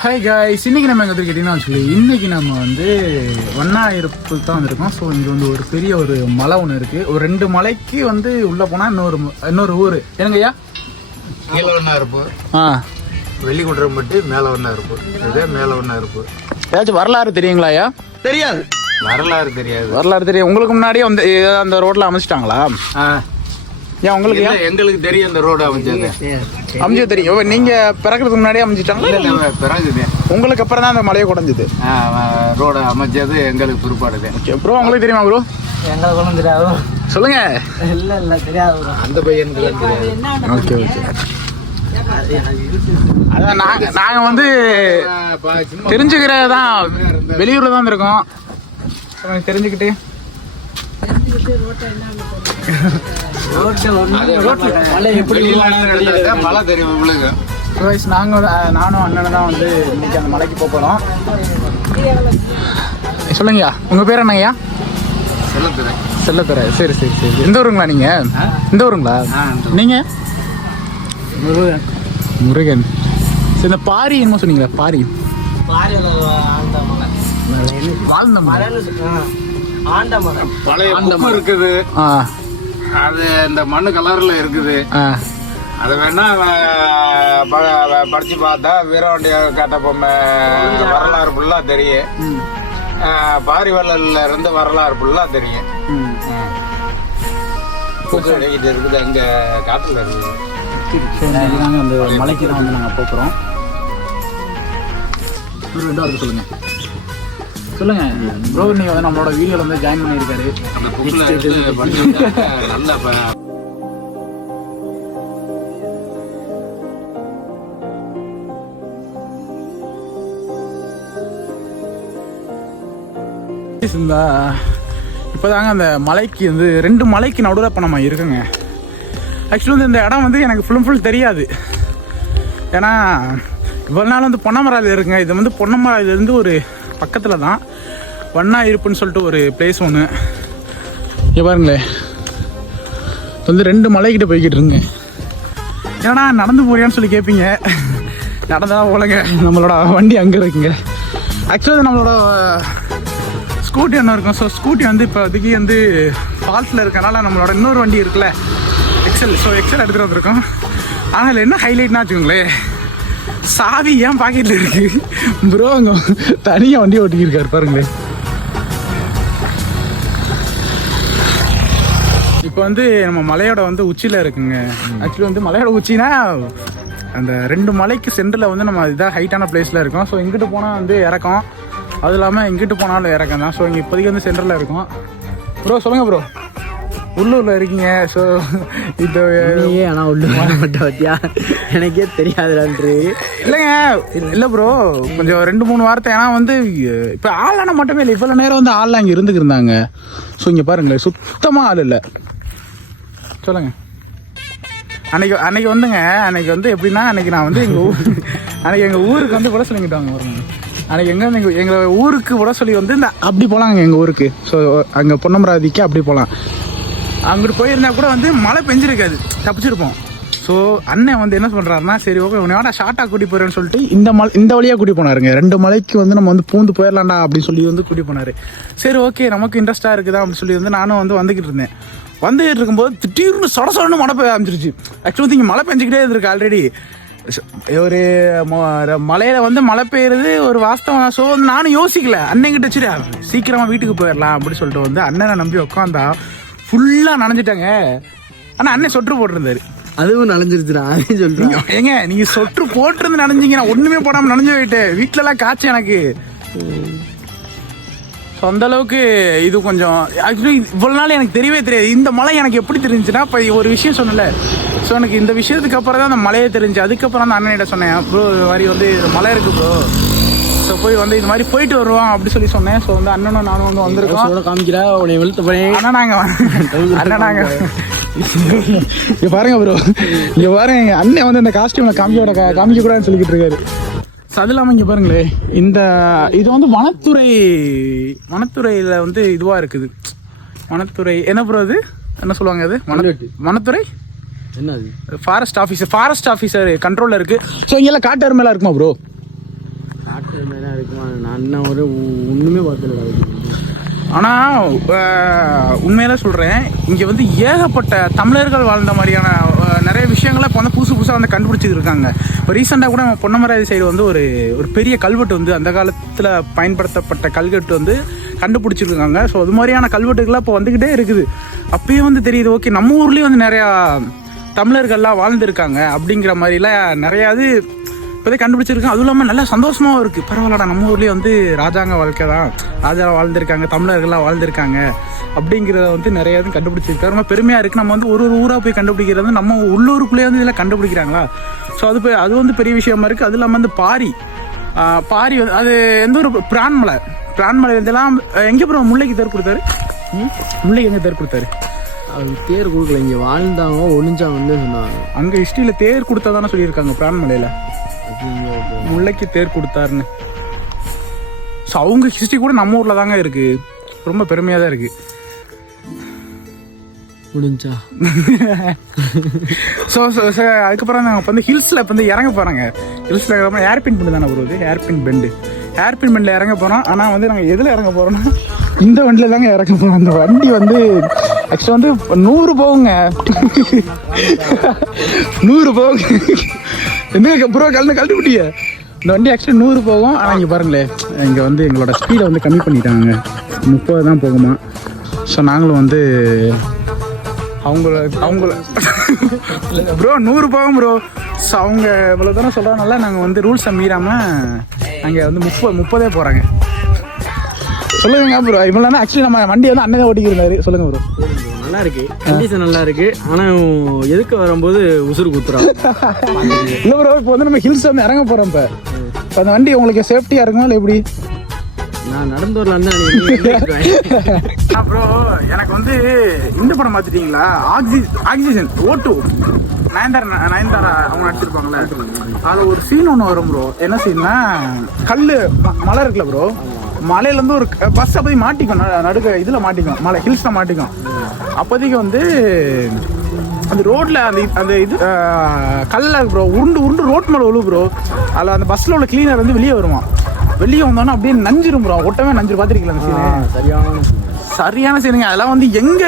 Hi guys, இன்னைக்கு நம்ம எங்கே கேட்டிங்கன்னா சொல்லி இன்னைக்கு நம்ம வந்து வண்ணாயிருப்பு தான் வந்திருக்கோம். ஸோ இங்கே வந்து ஒரு பெரிய ஒரு மலை ஒன்று இருக்குது. ஒரு 2 மலைக்கு வந்து உள்ளே போனால் இன்னொரு ஊர் என்னங்கய்யா? கீழே ஒன்றா இருப்போம். வெள்ளிக்குன்றம் மட்டும் மேலே ஒன்றா இருப்போம். இதே மேலே ஒன்றா இருப்போம். ஏதாச்சும் வரலாறு தெரியுங்களா ஐயா? தெரியாது. வரலாறு தெரியாது. வரலாறு தெரியும். உங்களுக்கு முன்னாடியே வந்து அந்த ரோட்டில் அமைச்சிட்டாங்களா? ஏன் உங்களுக்கு? எங்களுக்கு தெரியும் இந்த ரோடு அமைச்சது தெரியும். நீங்க பிறக்கிறதுக்கு முன்னாடியே அமைச்சிட்டாங்களா? பிறகுது உங்களுக்கு அப்புறம் தான் அந்த மலையை குறைஞ்சது ரோடு அமைச்சது எங்களுக்கு பிற்பாடுது. ப்ரோ உங்களுக்கு தெரியுமா ப்ரோ? எங்களுக்கு ஒன்றும் தெரியாது. சொல்லுங்க. இல்லை தெரியாது. அந்த பையனுக்கு தெரியாது. Okay okay. அதான் நாங்கள் வந்து தெரிஞ்சுக்கிறதான் வெளியூர்ல தான் இருக்கோம். தெரிஞ்சுக்கிட்டு மழை தெரியும் உங்களுக்கு. நானும் அண்ணனும் தான் வந்து இன்னைக்கு அந்த மலைக்கு போகிறோம். சொல்லுங்கய்யா, உங்க பேர் என்னங்கய்யா? செல்லத்துறை. சரி சரி சரி. எந்த ஊருங்களா நீங்க? இந்த ஊருங்களா நீங்க? முருகன். சரி, இந்த பாரி என்னமோ சொன்னீங்களா? பாரி வாழ்ந்த மலை பழைய புக்கு இருக்குது. அது இந்த மண்ணு கலர்ல இருக்குது. அது வேணா படிச்சு பார்த்தா வீரவண்டி காட்ட பொம்மை வரலாறு ஃபுல்லா தெரியும். பாரிவள்ளல்ல இருந்து வரலாறு ஃபுல்லா தெரியும். புக்கு அடிக்கிட்டு இருக்குது. எங்க காட்டுல இருக்குது. அந்த மலைக்கு தான் வந்து நாங்கள் போகிறோம். சொல்லுங்க சொல்லுங்க ப்ரோ. நீங்க வந்து நம்மளோட வீடியோல வந்து ஜாயின் பண்ணியிருக்காரு. அந்த புக்ல நல்ல இப்போதாங்க அந்த மலைக்கு வந்து 2 மலைக்கு நடுவில் இப்போ நம்ம இருக்குங்க. ஆக்சுவலி வந்து இந்த இடம் வந்து எனக்கு ஃபுல் தெரியாது. ஏன்னா இவ்வளோ நாள் வந்து பொன்னமராயில் இருக்குங்க. இது வந்து பொன்னமராயிலேருந்து ஒரு பக்கத்தில் தான் வண்ணாயிருப்புன்னு சொல்லிட்டு ஒரு பிளேஸ் ஒன்று. இங்கே பாருங்களேன், வந்து 2 மலைக்கிட்ட போய்கிட்டு இருங்க. ஏன்னா நடந்து போறியான்னு சொல்லி கேட்பீங்க. நடந்தா போலங்க, நம்மளோட வண்டி அங்கே இருக்குங்க. ஆக்சுவலாக நம்மளோட ஸ்கூட்டி ஒன்று இருக்கும். ஸோ ஸ்கூட்டி வந்து இப்போதைக்கு வந்து ஃபால்ட்டில் இருக்கனால நம்மளோட இன்னொரு வண்டி இருக்குல்ல, எக்ஸல். ஸோ எக்ஸல் எடுத்துகிட்டு வந்திருக்கோம். ஆனால் என்ன ஹைலைட்னா வச்சுக்கோங்களேன், சாவி ஏன் பாக்கெட்ல இருக்கு ப்ரோ. அங்க தனியா வண்டி ஓட்டிக்கிருக்காரு பாருங்களேன். இப்போ வந்து நம்ம மலையோட வந்து உச்சியில இருக்குங்க. ஆக்சுவலி வந்து மலையோட உச்சினா அந்த 2 மலைக்கு சென்டரில் வந்து நம்ம இதான் ஹைட்டான பிளேஸ்ல இருக்கோம். ஸோ இங்கிட்டு போனால் வந்து இறக்கம், அது இல்லாமல் இங்கிட்டு போனாலும் இறக்கம் தான். ஸோ இங்கே இப்போதைக்கு வந்து சென்டரில் இருக்கும். ப்ரோ சொல்லுங்க ப்ரோ, உள்ளூர்ல இருக்கீங்க. ஸோ இப்போ ஆனால் உள்ளூர் மட்டும் பத்தியா எனக்கே தெரியாதுலான்று இல்லைங்க. இல்லை ப்ரோ, கொஞ்சம் 2-3 வார்த்தை. ஏன்னா வந்து இப்போ ஆளான மட்டுமே இல்லை, இவ்வளோ நேரம் வந்து ஆள்லாம் இங்கே இருந்துக்கிருந்தாங்க. ஸோ இங்கே பாருங்களேன், சுத்தமாக ஆள் இல்லை. சொல்லுங்க. அன்னைக்கு வந்துங்க, அன்னைக்கு வந்து எப்படின்னா, அன்னைக்கு நான் வந்து எங்கள் ஊருக்கு வந்து விட சொல்லிக்கிட்டாங்க பாருங்க. அன்னைக்கு எங்கள் ஊருக்கு விட சொல்லி வந்து இந்த அப்படி போகலாங்க எங்கள் ஊருக்கு. ஸோ அங்கே பொன்னமராதிக்கு அப்படி போகலாம். அங்கிட்டு போயிருந்தா கூட வந்து மழை பெஞ்சிருக்காது, தப்பிச்சிருப்போம். ஸோ அண்ணன் வந்து என்ன பண்ணுறாருன்னா, சரி ஓகே உன்னையோட ஷார்ட்டாக கூட்டி போகிறேன்னு சொல்லிட்டு இந்த வழியாக கூட்டி போனாருங்க. 2 மலைக்கு வந்து நம்ம வந்து பூந்து போயிடலாம்டா அப்படின்னு சொல்லி வந்து கூட்டி போனார். சரி ஓகே நமக்கு இன்ட்ரெஸ்ட்டாக இருக்குதா அப்படின்னு சொல்லி வந்து நானும் வந்து வந்துக்கிட்டு இருந்தேன். வந்துகிட்டு இருக்கும்போது திடீர்னு சொடன்னு மழை பெய்ய ஆரம்பிச்சிருச்சு. ஆக்சுவலி இங்கே மழை பெஞ்சிக்கிட்டே இருக்கு ஆல்ரெடி. ஒரு மலையில் வந்து மழை பெய்யுறது ஒரு வாஸ்தவம். ஸோ வந்து நானும் யோசிக்கல. அண்ணன்கிட்ட சரி சீக்கிரமாக வீட்டுக்கு போயிடலாம் அப்படின்னு சொல்லிட்டு வந்து அண்ணனை நம்பி உட்காந்தா ஃபுல்லாக நனைஞ்சிட்டாங்க. ஆனால் அண்ணன் சொட்டு போட்டிருந்தாரு. அதுவும் நனைஞ்சிருச்சுடா. அதையும் சொல்றீங்க ஏங்க, நீங்க சொட்டு போட்டிருந்து நனைஞ்சிங்க, நான் ஒண்ணுமே போடாமல் நனைஞ்சு போயிட்டேன். வீட்டிலலாம் காய்ச்சி எனக்கு. ஸோ அந்த அளவுக்கு இது கொஞ்சம் ஆக்சுவலி இவ்வளோ நாள் எனக்கு தெரியவே தெரியாது. இந்த மலை எனக்கு எப்படி தெரிஞ்சுன்னா, இப்போ ஒரு விஷயம் சொன்னல. ஸோ எனக்கு இந்த விஷயத்துக்கு அப்புறம் தான் அந்த மலையை தெரிஞ்சு. அதுக்கப்புறம் அந்த அண்ணனிட்ட சொன்னேன், ப்ரோ இது மாதிரி வந்து மலை இருக்கு ப்ரோ, ஸோ போய் வந்து இது மாதிரி போயிட்டு வருவோம் அப்படி சொன்னேன். ஸோ வந்து அண்ணனும் நானும் வந்து வந்திருக்கோம். காமிக்கிறா உன்னை வெளுத்து போனேன். நாங்க இங்க பாருங்க ப்ரோ, இங்க பாருங்க அண்ணன் வந்து இந்த காஸ்டியூம்ல காமிக்க கூடாதுன்னு சொல்லிக்கிட்டு இருக்காரு. அது இல்லாமல் இங்கே பாருங்களேன், இது வந்து வனத்துறையில் வந்து இதுவாக இருக்குது. வனத்துறை என்ன ப்ரோ, அது என்ன சொல்லுவாங்க, அது வனத்துறை என்னது, ஃபாரஸ்ட் ஆஃபீஸர் கண்ட்ரோலில் இருக்குது. ஸோ இங்கெல்லாம் காட்டு எருமைலாம் இருக்குமா ப்ரோ? காட்டு மாதிரி இருக்குமா? நான் இன்னும் ஒரு ஒன்றுமே பார்த்துல. ஆனால் உண்மையில சொல்கிறேன், இங்கே வந்து ஏகப்பட்ட தமிழர்கள் வாழ்ந்த மாதிரியான நிறைய விஷயங்களை இப்போ வந்து புதுசாக வந்து கண்டுபிடிச்சிட்டு இருக்காங்க. இப்போ ரீசெண்டாக கூட பொன்னமராவதி சைடு வந்து ஒரு பெரிய கல்வெட்டு வந்து அந்த காலத்தில் பயன்படுத்தப்பட்ட கல்வெட்டு வந்து கண்டுபிடிச்சிருக்காங்க. ஸோ அது மாதிரியான கல்வெட்டுகள்லாம் இப்போ வந்துக்கிட்டே இருக்குது. அப்பயே வந்து தெரியுது, ஓகே நம்ம ஊர்லேயும் வந்து நிறையா தமிழர்கள்லாம் வாழ்ந்துருக்காங்க அப்படிங்கிற மாதிரிலாம் நிறையாது இப்போதே கண்டுபிடிச்சிருக்கேன். அதுவும் இல்லாமல் நல்லா சந்தோஷமாகவும் இருக்குது. பரவாயில்லடா, நம்ம ஊர்லேயே வந்து ராஜாங்க வாழ்க்கை தான், ராஜா வாழ்ந்திருக்காங்க, தமிழர்கள்லாம் வாழ்ந்திருக்காங்க அப்படிங்கிறத வந்து நிறையா கண்டுபிடிச்சிருக்காரு. ரொம்ப பெருமையாக இருக்குது. நம்ம வந்து ஒரு ஊராக போய் கண்டுபிடிக்கிறது வந்து நம்ம உள்ளூருக்குள்ளேயே வந்து இதெல்லாம் கண்டுபிடிக்கிறாங்களா. ஸோ அது வந்து பெரிய விஷயமா இருக்குது. அது இல்லாமல் வந்து பாரி வந்து அது எந்த ஒரு பிரான்மலை இதெல்லாம் எங்கே அப்புறம் முல்லைக்கு தேர் கொடுத்தாரு. முல்லைக்கு எங்கே தேர் கொடுத்தாரு? அது தேர் கொடுக்கல, இங்கே வாழ்ந்தாங்க ஒளிஞ்சாங்கன்னு சொன்னாங்க. அங்கே ஹிஸ்ட்ரியில் தேர் கொடுத்தா தானே சொல்லியிருக்காங்க பிரான்மலையில். முல்லைக்கு தேர் கொடுத்தாருன்னு. ஸோ அவங்க ஹிஸ்ட்ரி கூட நம்ம ஊரில் தாங்க இருக்குது. ரொம்ப பெருமையாக தான் இருக்குது. முடிஞ்சா ஸோ அதுக்கப்புறம் நாங்கள் இப்போ வந்து ஹில்ஸில் இப்போ வந்து இறங்க போகிறாங்க. ஹில்ஸில் இறங்க ஏர்பின் பெண்டு தானே வருவது, ஏர்பின் பெண்டில் இறங்க போகிறோம். ஆனால் வந்து நாங்கள் எதில் இறங்க போகிறோம்னா இந்த வண்டியில் தாங்க இறங்க போகிறோம். அந்த வண்டி வந்து ஆக்சுவலாக வந்து 100 போகுங்க. 100 போகுங்க. என்ன ப்ரோ கழட்டி விட்டிய? இந்த வண்டி ஆக்சுவலி 100 போகும். ஆனால் இங்கே பாருங்களேன், இங்கே வந்து எங்களோட ஸ்பீடை வந்து கம்மி பண்ணிட்டாங்க. 30 தான் போகுமா. ஸோ நாங்களும் வந்து அவங்கள ப்ரோ 100 போகும் ப்ரோ. ஸோ அவங்க இவ்வளோ தானே சொல்கிறதுனால நாங்கள் வந்து ரூல்ஸை மீறாமல் அங்கே வந்து 30 போகிறாங்க. சொல்லுங்க ப்ரோ. இவ்வளோ ஆக்சுவலி நம்ம வண்டி வந்து அண்ணன் ஓட்டிக்கிறாரு. சொல்லுங்க ப்ரோ. நல்லா இருக்கு, கண்டிஷன் நல்லா இருக்கு. ஆனால் எதுக்கு வரும்போது உசுறு குத்துறாங்க. இல்லை ப்ரோ, இப்போ வந்து நம்ம ஹில்ஸ் வந்து இறங்க போகிறோம். இப்போ அந்த வண்டி உங்களுக்கு சேஃப்டியாக இருக்குமா இல்லை எப்படி? நான் நடந்து வரலான்னு ப்ரோ எனக்கு வந்து இந்த படம் பார்த்துட்டீங்களா, ஆக்சிஜன் O2 நயன்தாரா அவங்க நடிச்சிருப்பாங்களே, அதில் ஒரு சீன் ஒன்று வரும் ப்ரோ. என்ன சீன்னா, மலை இருக்குல்ல ப்ரோ, மலையிலேருந்து ஒரு பஸ் அப்போதைக்கு மாட்டிக்கும், நடுக்க இதில் மாட்டிக்கும், மலை ஹில்ஸில் மாட்டிக்கும். அப்போதைக்கு வந்து அந்த ரோட்டில் அந்த இது கல்ல ப்ரோ உருண்டு ரோட் மேலே விழு ப்ரோ. அதில் அந்த பஸ்ஸில் உள்ள கிளீனர் வந்து வெளியே வருவான். வெளியே வந்தோன்னா அப்படியே நஞ்சிரும் ப்ரோ. ஒட்டவே நஞ்சிரும். பார்த்துருக்கீங்களா அந்த சீனு? சரியான சீனுங்க. அதெல்லாம் வந்து எங்கே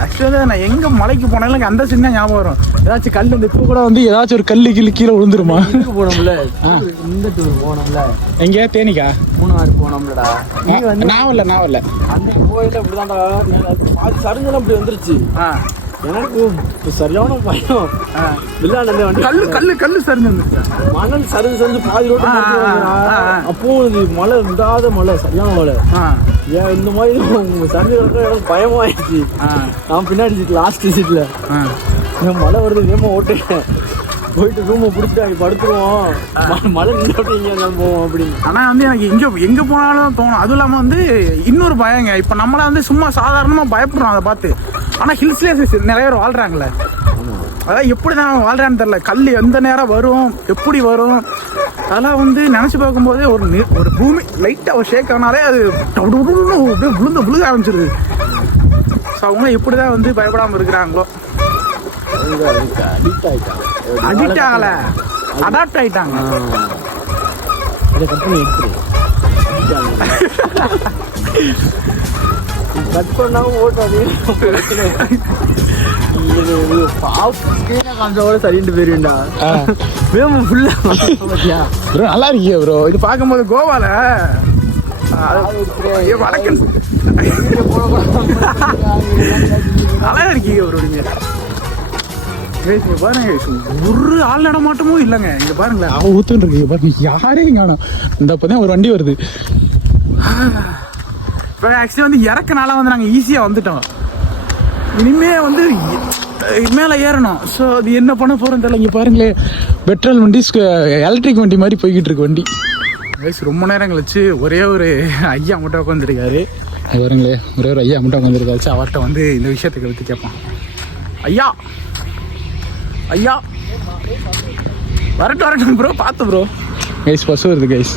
ஆக்சுவலாக நான் எங்கே மலைக்கு போனாலும் எனக்கு அந்த சீன் தான் ஞாபகம் வரும். ஏதாச்சும் கல் இந்த இப்போ கூட வந்து ஏதாச்சும் ஒரு கல்லு கீழே விழுந்துருமா? போனோம்ல, இந்த டூர் போனோம்ல, எங்கேயா தேனிக்கா மூணாறு போனோம்லடா. நான் வரல அந்த கோயில அப்படிதான்டா சருங்கெல்லாம் அப்படி வந்துருச்சு. எனக்கு சரியான பயம். விளையாடுறதே வந்து கல்லு சரிஞ்சு மணல் சரிஞ்சு பாதி ரோட்டு. அப்போ மழை விடாத மழை, சரியான மழை. ஏன் இந்த மாதிரி சரிஞ்சு எனக்கு பயமாயிடுச்சு. நான் பின்னாடி லாஸ்ட் சீட்ல என் மழை வருது, வேமா ஓட்டுறேன். போயிட்டு ரூமை பிடிச்சிட்டு அங்கே படுத்துருவோம், மழை நின்று இங்கே போவோம் அப்படின்னு. ஆனால் வந்து எனக்கு எங்கே போனாலும் தோணும். அதுவும் இல்லாமல் வந்து இன்னொரு பயங்க, இப்போ நம்மளை வந்து சும்மா சாதாரணமாக பயப்படுறோம் அதை பார்த்து. ஆனால் ஹில்ஸ்லேயே நிறைய பேர் வாழ்கிறாங்களே, அதான் எப்படி தான் வாழ்கிறான்னு தெரில. கல் எந்த நேரம் வரும், எப்படி வரும், அதெல்லாம் வந்து நினச்சி பார்க்கும்போதே ஒரு பூமி லைட்டாக ஒரு ஷேக் ஆனாலே அது அப்படியே விழுக ஆரம்பிச்சிருது. ஸோ அவங்களும் எப்படி தான் வந்து பயப்படாமல் இருக்கிறாங்களோ. அடிக்ட் ஆகல, அடாப்ட் ஆயிட்டாங்க. கட் பண்ணாம ஓட்டாது. சரிட்டு போயிருண்டா நல்லா இருக்கியா ப்ரோ? இது பார்க்கும்போது கோவால வடக்கு நல்லா இருக்கீங்க ப்ரோ. நீங்க பாருங்க, ஒரு ஆள் நடமாட்டமும் இல்லைங்க. இங்க பாருங்களேன், அவ ஊத்துன்னு இருக்கு பாருங்க, யாரையும் காணோம். இந்த அப்பதான் ஒரு வண்டி வருது. இப்போ ஆக்சுவலி வந்து இறக்குனால வந்து நாங்கள் ஈஸியாக வந்துட்டோம். இனிமே வந்து மேலே ஏறணும். ஸோ அது என்ன பண்ண போகிறோம் தெரியல. இங்கே பாருங்களேன், பெட்ரோல் வண்டி எலக்ட்ரிக் வண்டி மாதிரி போய்கிட்டு இருக்கு வண்டி. வயசு ரொம்ப நேரம் கழிச்சு ஒரே ஒரு ஐயா மட்டும் உட்காந்துருக்காரு. பாருங்களே, ஒரே ஒரு ஐயா மட்டும் உட்காந்துருக்காச்சு. அவர்கிட்ட வந்து இந்த விஷயத்துக்கு எடுத்து கேட்பான். ஐயா வரட்டும் ப்ரோ, பார்த்து ப்ரோ. கைஸ் பஸ் வருது கைஸ்,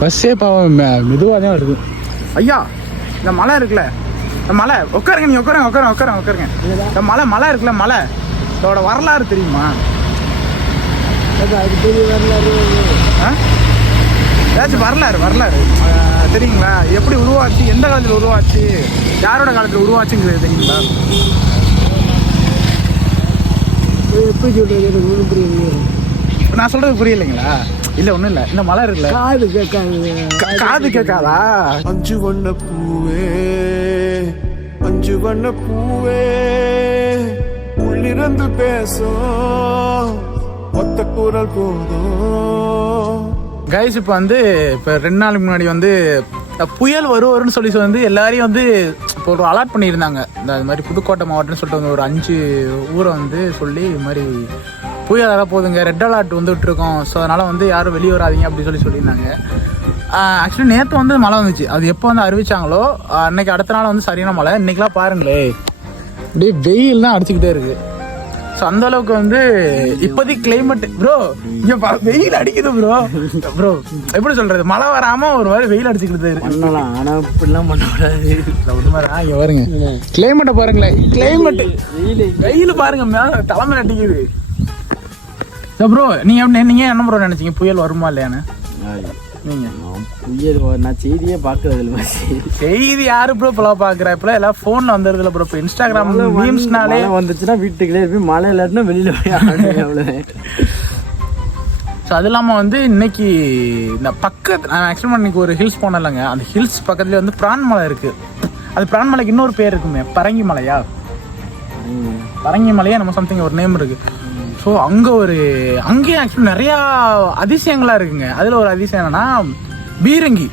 பஸ்ஸே பாவம் மெதுவாக தான் வருது. ஐயா, இந்த மலை இருக்குல்ல, இந்த மலை உட்காருங்க, நீங்கள் உட்காருங்க. இந்த மலை இருக்குல்ல, மலை இதோட வரலாறு தெரியுமா? அது பெரிய வரலாறு. ஏதாச்சும் வரலாறு தெரியுங்களா? எப்படி உருவாச்சு, எந்த காலத்தில் உருவாச்சு, யாரோட காலத்தில் உருவாச்சுங்கிறது தெரியுங்களா? எப்படி சொல்றது எனக்கு ஒன்றும் புரியல. நான் சொல்றது புரியலைங்களா? இல்ல ஒண்ணும் இல்ல, இந்த மலை இருக்குல்ல, காது கேட்காது. காது கேட்காதா? அஞ்சு வண்ண பூவே, அஞ்சு வண்ண பூவே, உள்ளிருந்து பேசும் ஒத்த குரல் போதும். கைஸ் இப்போ வந்து இப்போ 2 நாளுக்கு முன்னாடி வந்து புயல் வரும்னு சொல்லி வந்து எல்லாரையும் வந்து இப்போ ஒரு அலாட் பண்ணியிருந்தாங்க. அது மாதிரி புதுக்கோட்டை மாவட்டம்னு சொல்லிட்டு வந்து ஒரு 5 ஊரை வந்து சொல்லி இது மாதிரி புயல் வர போகுதுங்க, ரெட் அலர்ட் வந்து விட்டுருக்கோம், ஸோ அதனால் வந்து யாரும் வெளியே வராதிங்க அப்படி சொல்லியிருந்தாங்க. ஆக்சுவலி நேற்று வந்து மழை வந்துச்சு. அது எப்போ வந்து அறிவிச்சாங்களோ அன்னைக்கு அடுத்த நாள் வந்து சரியான மழை. இன்னைக்கெல்லாம் பாருங்களே அப்படியே வெயில் தான் அடிச்சுக்கிட்டே இருக்கு. ஸோ அந்த அளவுக்கு வந்து இப்போதைக்கு கிளைமேட் ப்ரோ இங்கே வெயில் அடிக்குது ப்ரோ எப்படி சொல்றது, மழை வராம ஒரு மாதிரி வெயில் அடிச்சுக்கிட்டு பண்ணலாம். ஆனால் இப்படிலாம் பண்ணக்கூடாது. இங்கே பாருங்க கிளைமேட்டை பாருங்களேன், கிளைமேட் வெயில் பாருங்க மேல தலைமையில் அடிக்குது. ப்ரோ நீங்க என்ன ப்ரோ நினைச்சீங்க, புயல் வருமா இல்லையான்னு? நீங்க புயல் நான் செய்தியே பார்க்கறது இல்லை. செய்தி யாரு ப்ரோ இப்பெல்லாம் பாக்குறா? இப்பெல்லாம் எல்லாம் போன்ல வந்துருதுல ப்ரோ. இப்போ இன்ஸ்டாகிராம் மீம்ஸ்னாலே வந்துச்சுன்னா வீட்டுக்குள்ளே போய் மழை இல்லாட்டினா வெளியில போய் அவ்வளோ. ஸோ அது இல்லாமல் வந்து இன்னைக்கு இந்த பக்கத்து நான் ஆக்சுவலாக இன்னைக்கு ஒரு ஹில்ஸ் போனேன் இல்லைங்க, அந்த ஹில்ஸ் பக்கத்துலேயே வந்து பிரான் மலை இருக்கு. அது பிரான் மலைக்கு இன்னொரு பேர் இருக்குமே, பரங்கி மலையா, பரங்கி மலையா நம்ம சம்திங் ஒரு நேம் இருக்கு. ஸோ அங்கேயும் ஆக்சுவலி நிறையா அதிசயங்களாக இருக்குங்க. அதில் ஒரு அதிசயம் என்னன்னா பீரங்கி.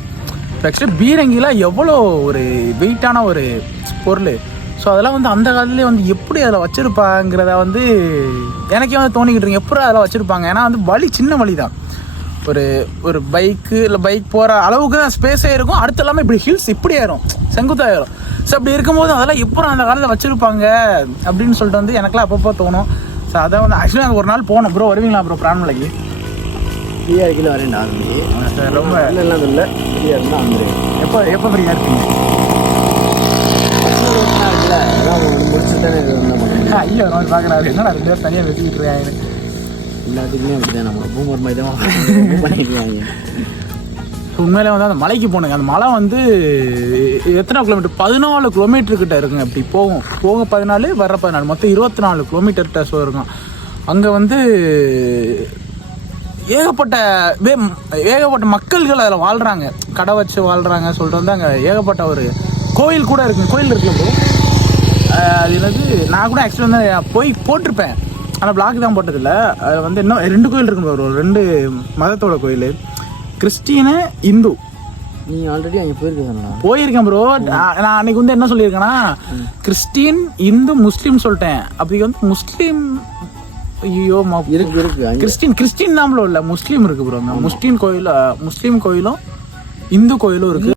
ஆக்சுவலி பீரங்கிலாம் எவ்வளோ ஒரு வெயிட்டான ஒரு பொருள். ஸோ அதெல்லாம் வந்து அந்த காலத்துலேயே வந்து எப்படி அதில் வச்சுருப்பாங்கிறத வந்து எனக்கே வந்து தோணிக்கிட்டு இருக்கு, எப்படி அதில் வச்சுருப்பாங்க. ஏன்னா வந்து வழி சின்ன வழி தான், ஒரு பைக்கு இல்லை பைக் போகிற அளவுக்கு தான் ஸ்பேஸே இருக்கும். அடுத்து எல்லாமே இப்படி ஹில்ஸ் இப்படி ஏறும், செங்குத்தாக ஏறும். ஸோ அப்படி இருக்கும்போது அதெல்லாம் எப்படி அந்த காலத்தில் வச்சுருப்பாங்க அப்படின்னு சொல்லிட்டு வந்து எனக்குலாம் அப்பப்போ தோணும். ஸோ அதை வந்து ஆக்சுவலி அங்கே ஒரு நாள் போகணும் ப்ரோ. வருவீங்களா ப்ரோ பிரான்மலைக்கு? ஃப்ரீயாக இருக்கல வரேன். ரொம்ப எல்லாம் இல்லை, ஃப்ரீயாக இருந்தால் வந்துடுவேன். எப்போ ஃப்ரீயாக இருக்கீங்க? முடிச்சு தானே ஐயோ நான் பார்க்குறாரு, என்ன 2 பேர் தனியாக வச்சுக்கிட்டு இருக்காங்க. எல்லாத்துக்குமே அப்படிதான், நம்ம பூமர் மாதிரி தான் பண்ணிக்கிறாங்க. உண்மையிலே வந்து அந்த மலைக்கு போனுங்க. அந்த மலை வந்து எத்தனை கிலோமீட்டர், 14 கிலோமீட்டர் கிட்ட இருக்குங்க. அப்படி போக 14 வர்ற 14 மொத்தம் 24 கிலோமீட்டர் ஷோ இருக்கும். அங்கே வந்து ஏகப்பட்ட மக்கள்கள் அதில் வாழ்கிறாங்க, கடை வச்சு வாழ்கிறாங்க சொல்லிட்டு வந்து அங்கே ஏகப்பட்ட ஒரு கோயில் கூட இருக்குங்க. கோயில் இருக்குல்ல ப்ரோ, அது என்னது, நான் கூட ஆக்சுவலி வந்து போய் போட்டிருப்பேன், ஆனால் பிளாக் தான் போட்டதில்லை. அதில் வந்து இன்னும் 2 கோயில் இருக்குங்க ப்ரோ, 2 மதத்தோட கோயில், கிறிஸ்டினு இந்து. நீ ஆல்ரெடி அங்கே போயிருக்கேன் ப்ரோ. நான் அன்னைக்கு வந்து என்ன சொல்லியிருக்கேன்னா கிறிஸ்டின் இந்து முஸ்லீம் சொல்லிட்டேன். அப்படி வந்து முஸ்லீம் ஐயோ இருக்கு கிறிஸ்டின் தான் ப்ரோ, இல்லை முஸ்லீம் இருக்கு ப்ரோ. முஸ்லீம் கோயிலும் இந்து கோயிலும் இருக்கு.